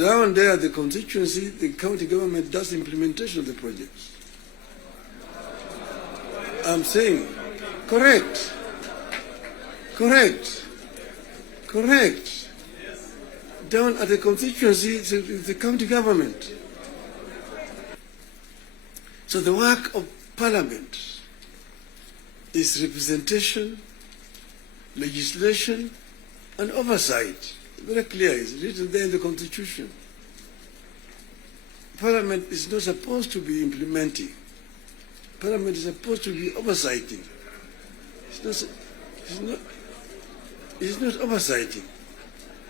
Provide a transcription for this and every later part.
down there, the constituency, the county government does implementation of the projects. I'm saying, correct. Down at the constituency, it's the county government. So the work of Parliament is representation, legislation, and oversight. Very clear, it's written there in the Constitution. Parliament is not supposed to be implementing. Parliament is supposed to be oversighting. It's not oversighting.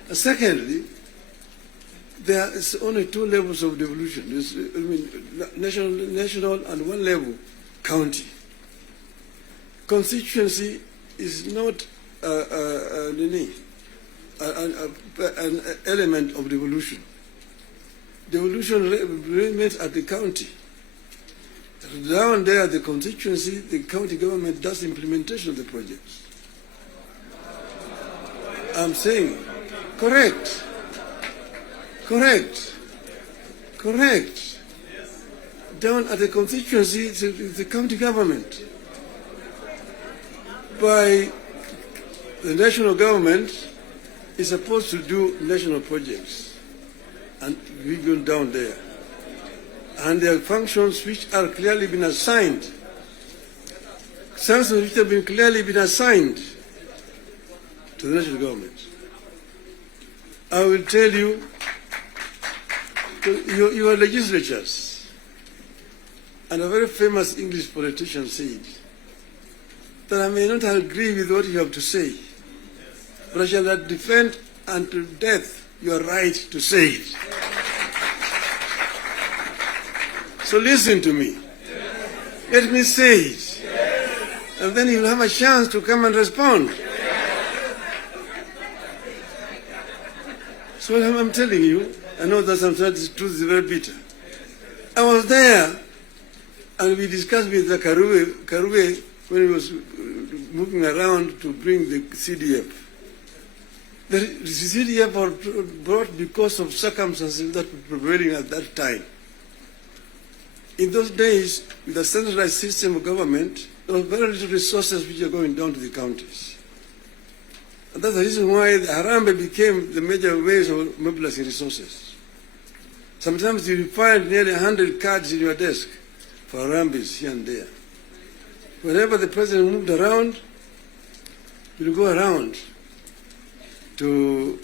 And secondly, there is only two levels of devolution. There's, national and one level, county. Constituency is not an element of devolution. Devolution remains at the county. Down there, the constituency, the county government does implementation of the projects. I'm saying, correct. Down at the constituency, it's the county government. By the national government is supposed to do national projects, and we go down there. And there are functions which are clearly been assigned. Functions which have been clearly been assigned to the national government. I will tell you, your legislatures, and a very famous English politician said that I may not agree with what you have to say, but I shall not defend until death your right to say it. So listen to me. Let me say it. And then you'll have a chance to come and respond. So I'm telling you, I know that sometimes the truth is very bitter. I was there, and we discussed with the Karue when he was moving around to bring the CDF. The CDF was brought because of circumstances that were prevailing at that time. In those days, with a centralized system of government, there were very little resources which are going down to the counties. And that's the reason why the Harambee became the major ways of mobilizing resources. Sometimes you find nearly 100 cards in your desk for Harambees here and there. Whenever the president moved around, you'll go around to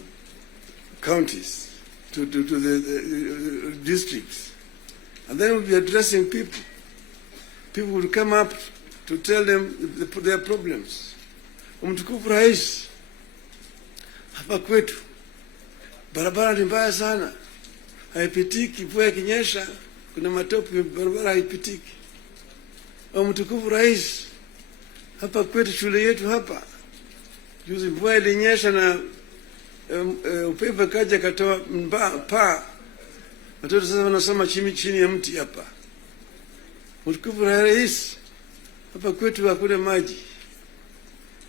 counties, to the districts. And then we'll be addressing people. People will come up to tell them their problems. Mtukufu Rais, hapa kwetu barabara ni mbaya sana, haipitiki. Mvua ikinyesha kuna matope, barabara haipitiki. Mtukufu Rais, hapa kwetu shule yetu hapa, juzi mvua ilinyesha na upepo kaja katoa paa, watoto sasa wanasoma chini ya mti hapa. Mtukufu Rais, hapa kwetu hakuna maji.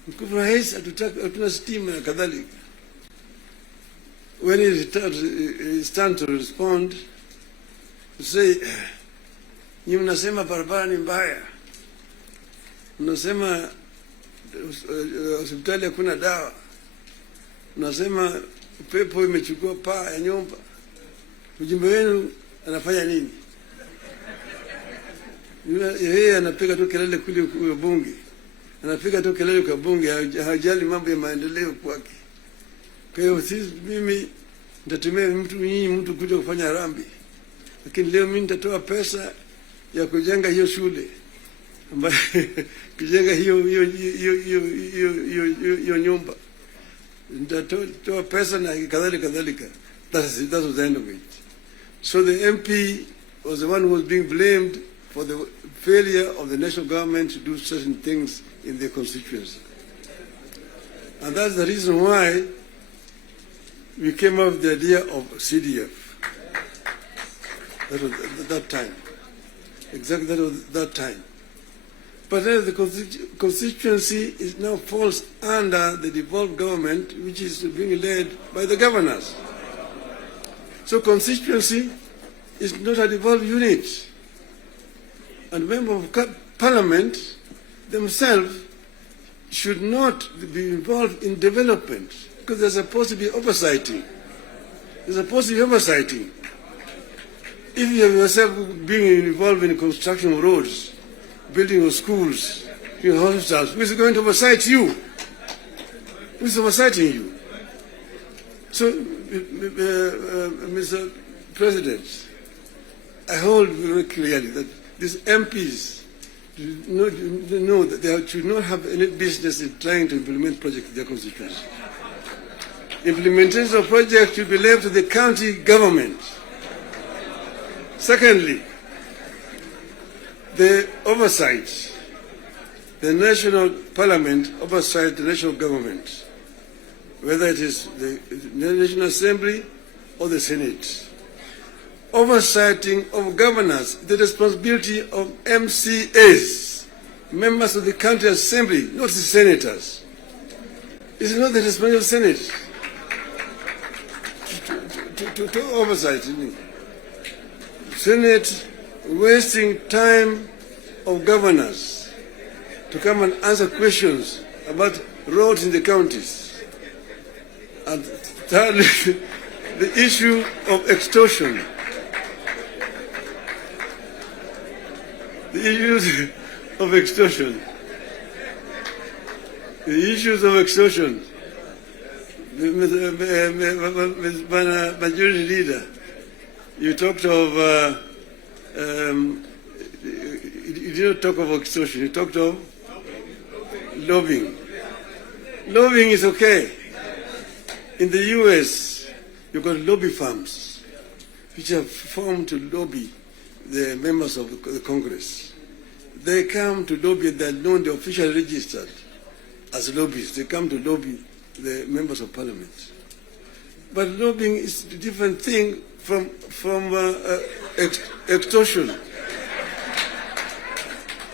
Mtukufu Rais, hatuna stima na kadhalika. When he stand to respond, to say, nyinyi mnasema barabara ni mbaya, mnasema hospitali hakuna dawa, mnasema upepo imechukua paa ya nyumba. Mjumbe wenu anafanya nini? Yeye anapiga tu kelele kule bunge, anapiga tu kelele kwa bunge, hajali mambo ya maendeleo kwake. Kwa hiyo mimi nitatumia mtu kuja kufanya harambee, lakini leo mimi nitatoa pesa ya kujenga hiyo shule, ambayo kujenga hiyo nyumba, nitatoa pesa na kadhalika. That was the end of it. So the MP was the one who was being blamed for the failure of the national government to do certain things in their constituency. And that's the reason why we came up with the idea of CDF. That was that time. Exactly that time. But then the constituency is now falls under the devolved government, which is being led by the governors. So constituency is not a devolved unit. And members of parliament themselves should not be involved in development because there's supposed to be oversighting. There's supposed to be oversighting. If you have yourself being involved in construction of roads, building of schools, hospitals, who is going to oversight you? Who is oversighting you? So, Mr. President, I hold very clearly that these MPs know that they should not have any business in trying to implement projects in their constituency. Implementation of projects should be left to the county government. Secondly, the oversight, the national parliament oversight the national government, whether it is the National Assembly or the Senate. Oversighting of governors, the responsibility of MCAs, members of the county assembly, not the senators. It's not the responsibility of the Senate to oversight. Senate wasting time of governors to come and answer questions about roads in the counties. And thirdly, the issue of extortion. The issues of extortion. The issues of extortion. Majority Leader, you talked of, you did not talk of extortion, you talked of lobbying. Lobbying is okay. In the US, you've got lobby firms which have formed to lobby the members of the Congress. They come to lobby, they're known, they're officially registered as lobbyists. They come to lobby the members of parliament. But lobbying is a different thing from extortion.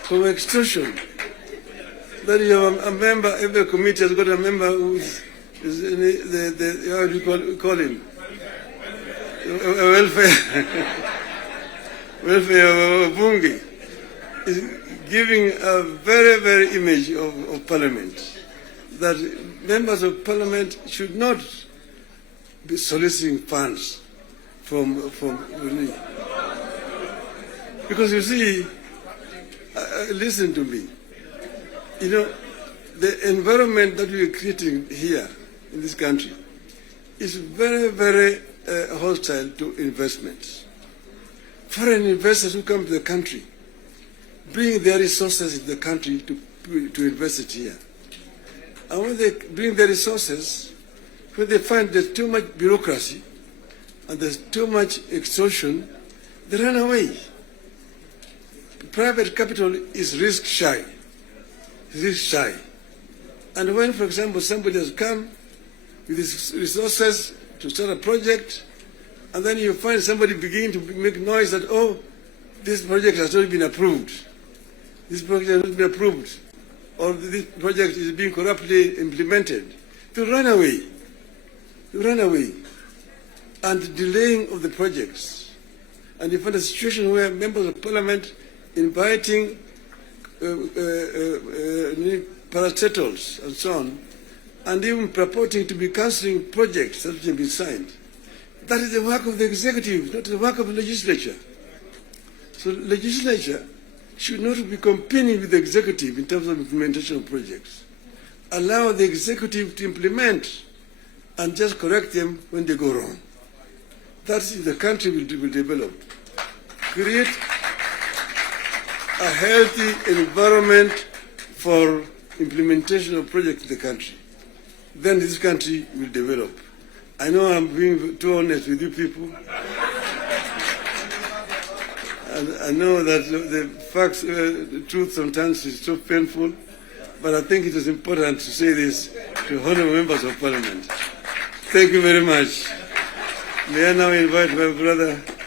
From extortion. That you have a member, every committee has got a member who is how do you call him? Welfare bungi is giving a very, very image of parliament that members of parliament should not be soliciting funds from because you see, listen to me, you know, the environment that we are creating here in this country is very, very hostile to investments. Foreign investors who come to the country bring their resources in the country to invest it here. And when they bring their resources, when they find there's too much bureaucracy and there's too much extortion, they run away. Private capital is risk shy. And when, for example, somebody has come with his resources to start a project, and then you find somebody beginning to make noise that, oh, this project has not been approved. This project has not been approved. Or this project is being corruptly implemented. You run away. You run away. And delaying of the projects. And you find a situation where members of parliament inviting parastatals and so on, and even purporting to be cancelling projects that have been signed. That is the work of the executive, not the work of the legislature. So the legislature should not be competing with the executive in terms of implementation of projects. Allow the executive to implement and just correct them when they go wrong. That's if the country will develop. Create a healthy environment for implementation of projects in the country. Then this country will develop. I know I'm being too honest with you people. And I know that the facts, the truth sometimes is so painful, but I think it is important to say this to honorable members of parliament. Thank you very much. May I now invite my brother